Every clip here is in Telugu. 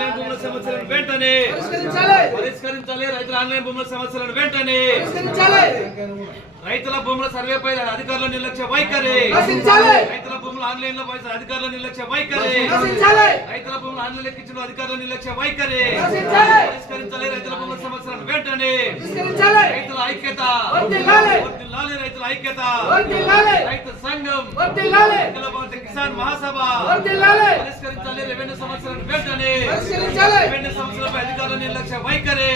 ఆన్లైన్ భూముల సమస్యలను వెంటనే పరిష్కరించాలి. రైతుల ఆన్లైన్ భూముల సమస్యలను వెంటనే రైతుల భూముల సర్వేపై అధికారుల నిర్లక్ష్య వైఖరి, రైతుల భూముల ఆన్లైన్ లో అధికారుల నిర్లక్ష్య వైఖరి, రైతుల భూముల ఆన్లైన్ లెక్కించిన అధికారుల నిర్లక్ష్య వైఖరి పరిష్కరించాలి. రైతుల భూముల సమస్యలను వెంటనే రైతుల ఐక్యత, రైతుల ఐక్యత, రైతు సంఘం, అఖిల భారత కిసాన్ మహాసభ పరిష్కరించాలి. రెవెన్యూ సమస్యలను వెంటనే రెవెన్యూ సమస్యలపై అధికారుల నిర్లక్ష్య వైఖరి.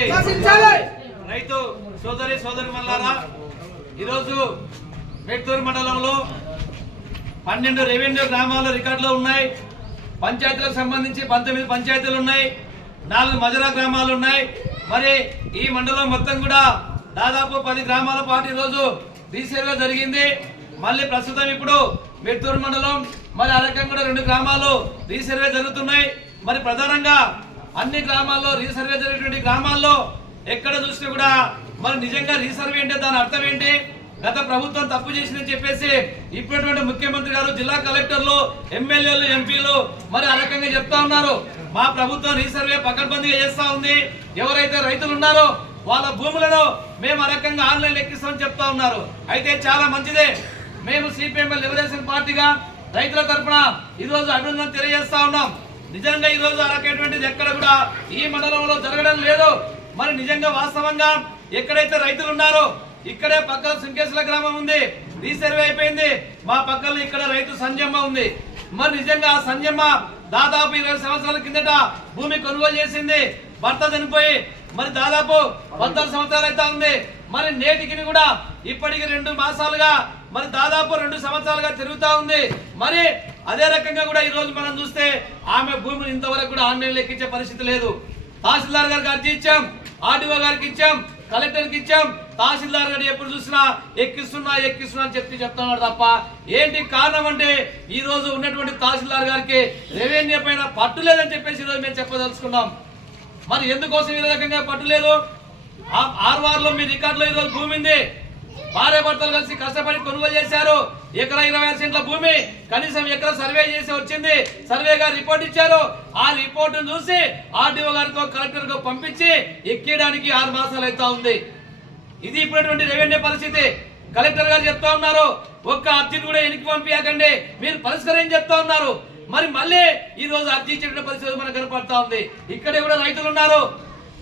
రైతు సోదరి మల్లారా, ఈరోజు మేడ్తూరు మండలంలో 12 రెవెన్యూ గ్రామాలు రికార్డులో ఉన్నాయి. పంచాయతీలకు సంబంధించి 19 పంచాయతీలు ఉన్నాయి, 4 మజరా గ్రామాలు ఉన్నాయి. మరి ఈ మండలం మొత్తం కూడా దాదాపు 10 గ్రామాల పాటు ఈరోజు రీసర్వే జరిగింది. మళ్ళీ ప్రస్తుతం ఇప్పుడు మేడ్తూరు మండలం మరి ఆ రకంగా కూడా 2 గ్రామాలు రీసర్వే జరుగుతున్నాయి. మరి ప్రధానంగా అన్ని గ్రామాల్లో రీసర్వే జరిగినటువంటి గ్రామాల్లో ఎక్కడ చూస్తే కూడా మరి నిజంగా రీసర్వే అంటే దాని అర్థం ఏంటి, గత ప్రభుత్వం తప్పు చేసిందని చెప్పేసి ఇప్పుడున్నటువంటి ముఖ్యమంత్రి గారు, జిల్లా కలెక్టర్లు, ఎమ్మెల్యేలు, ఎంపీలు మరి ఆ రకంగా చెప్తా ఉన్నారు. మా ప్రభుత్వం రీసర్వే పకడ్బందీగా చేస్తా ఉంది, ఎవరైతే రైతులు ఉన్నారో వాళ్ళ భూములను మేము ఆ రకంగా ఆన్లైన్ లెక్కిస్తామని చెప్తా ఉన్నారు. అయితే చాలా మంచిదే. మేము సిపిఎంఎల్ లిబరేషన్ పార్టీగా రైతుల తరఫున ఈరోజు అభినందన తెలియజేస్తా ఉన్నాం. నిజంగా ఈరోజు ఆ రకమైనటువంటిది ఎక్కడ కూడా ఈ మండలంలో జరగడం లేదు. మరి నిజంగా వాస్తవంగా ఎక్కడైతే రైతులు ఉన్నారో ఇక్కడే పక్కన సుంకేశ్వర గ్రామం ఉంది, రీసర్వే అయిపోయింది. మా పక్కన ఇక్కడ రైతు సంజమ్మ ఉంది. మరి నిజంగా ఆ సంజమ్మ దాదాపు 20 సంవత్సరాల కిందట భూమి కొనుగోలు చేసింది, భర్త చనిపోయి మరి దాదాపు 14 సంవత్సరాలు అయితే ఉంది. మరి నేటికి కూడా ఇప్పటికి 2 మాసాలుగా మరి దాదాపు 2 సంవత్సరాలుగా తిరుగుతా ఉంది. మరి అదే రకంగా కూడా ఈ రోజు మనం చూస్తే ఆమె భూమిని ఇంతవరకు కూడా ఆన్లైన్ లెక్కించే పరిస్థితి లేదు. తహసీల్దార్ గారికి అర్జీ ఇచ్చాం, ఆర్డీఓ గారికి ఇచ్చాం, కలెక్టర్కి ఇచ్చాం. తహసీల్దార్ గారు ఎప్పుడు చూసినా ఎక్కిస్తున్నా అని చెప్తున్నాడు తప్ప ఏంటి కారణం అంటే ఈ రోజు ఉన్నటువంటి తహసీల్దార్ గారికి రెవెన్యూ పైన పట్టు లేదని చెప్పేసి ఈరోజు మేము చెప్పదలుచుకున్నాం. మరి ఎందుకోసం ఈ రకంగా పట్టు లేదు? ఆర్వార్లో మీ రికార్డులో ఈరోజు భూమి ఉంది, భార్య భర్తలు కలిసి కష్టపడి కొనుగోలు చేశారు. ఎకరా 26 సెంట్ల భూమి కనీసం ఎకరా సర్వే చేసి వచ్చింది, సర్వే గారు రిపోర్ట్ ఇచ్చారు. ఆ రిపోర్ట్ చూసి ఆర్డీఓ గారితో కలెక్టర్ కు పంపించి ఎక్కేయడానికి 6 మాసాలు అవుతా ఉంది. ఇది ఇప్పుడున్నటువంటి రెవెన్యూ పరిస్థితి. కలెక్టర్ గారు చెప్తా ఉన్నారు, ఒక్క అర్జీని కూడా వెనక్కి పంపించకండి, మీరు పరిష్కారం చెప్తా ఉన్నారు. మరి మళ్ళీ ఈ రోజు అర్జీ ఇచ్చేటువంటి పరిస్థితి మనకు కనపడతా ఉంది. ఇక్కడే కూడా రైతులు ఉన్నారు,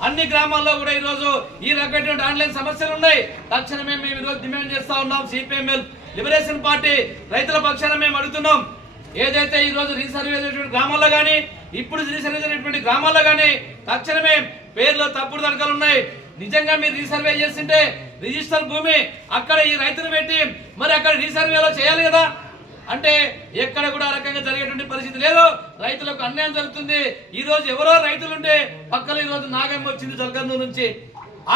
అన్ని గ్రామాల్లో కూడా ఈ రోజు ఈ రకమైనటువంటి ఆన్లైన్ సమస్యలు ఉన్నాయి. తక్షణమే మేము ఈరోజు డిమాండ్ చేస్తా ఉన్నాం. సిపిఎంఎల్ లిబరేషన్ పార్టీ రైతుల పక్షాన మేము అడుగుతున్నాం, ఏదైతే ఈ రోజు రీసర్వే చేసినటువంటి గ్రామాల్లో కానీ ఇప్పుడు రీసర్వే చేసినటువంటి గ్రామాల్లో కానీ తక్షణమే పేర్లు తప్పుడు తడకలు ఉన్నాయి. నిజంగా మీరు రీసర్వే చేస్తుంటే రిజిస్టర్ భూమి అక్కడ ఈ రైతులు పెట్టి మరి అక్కడ రీసర్వేలో చేయాలి కదా. అంటే ఎక్కడ కూడా ఆ రకంగా జరిగేటువంటి పరిస్థితి లేదు. రైతులకు అన్యాయం జరుగుతుంది. ఈ రోజు ఎవరో రైతులు ఉంటే పక్కన ఈ రోజు నాగమ్మ వచ్చింది జలగన్నూరు నుంచి,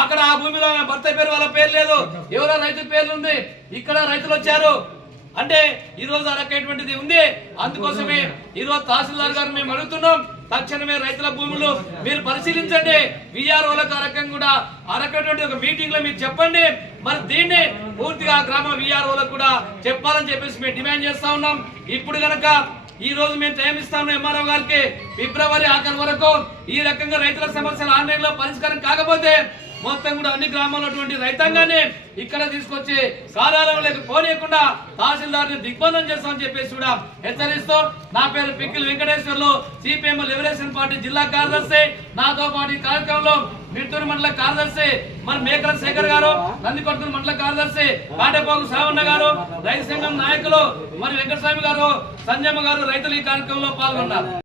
అక్కడ ఆ భూమిలో భర్త పేరు వాళ్ళ పేరు లేదు, ఎవరో రైతు పేర్లు ఉంది. ఇక్కడ రైతులు వచ్చారు అంటే ఈ రోజు ఆ రకమైనటువంటిది ఉంది. అందుకోసమే ఈ రోజు తహసీల్దార్ గారు మేము అడుగుతున్నాం, తక్షణమే రైతుల భూములు మీరు పరిశీలించండి. విఆర్ఓలకు ఆ రకంగా కూడా ఆ రకమైనటువంటి ఒక మీటింగ్ లో మీరు చెప్పండి. మరి దీన్ని పూర్తిగా గ్రామ విఆర్ఓలకు కూడా చెప్పాలని చెప్పేసి మేము డిమాండ్ చేస్తా ఉన్నాం. ఇప్పుడు కనుక ఈ రోజు మేము టైం ఇస్తాము ఎంఆర్ఓ గారికి, ఫిబ్రవరి ఆఖరి వరకు ఈ రకంగా రైతుల సమస్యలు ఆన్లైన్ లో పరిష్కారం కాకపోతే మొత్తం కూడా అన్ని గ్రామాల్లో రైతాంగాన్ని ఇక్కడ తీసుకొచ్చి కార్యాలయంలోకి పోనీయకుండా తహసీల్దార్ని దిగ్బంధం చేస్తామని చెప్పేసి కూడా హెచ్చరిస్తూ, నా పేరు Pikkili Venkateswarlu, CPM liberation party జిల్లా కార్యదర్శి. నాతో పాటు ఈ కార్యక్రమంలో మిర్తూరు మండల కార్యదర్శి మరి మేకల శేఖర్ గారు, నందికొట్కూరు మండల కార్యదర్శి కాటేపోగు శ్రావణ గారు, రైతు సంఘం నాయకులు మరి వెంకటస్వామి గారు, సంజయమ్మ గారు రైతులు ఈ కార్యక్రమంలో పాల్గొన్నారు.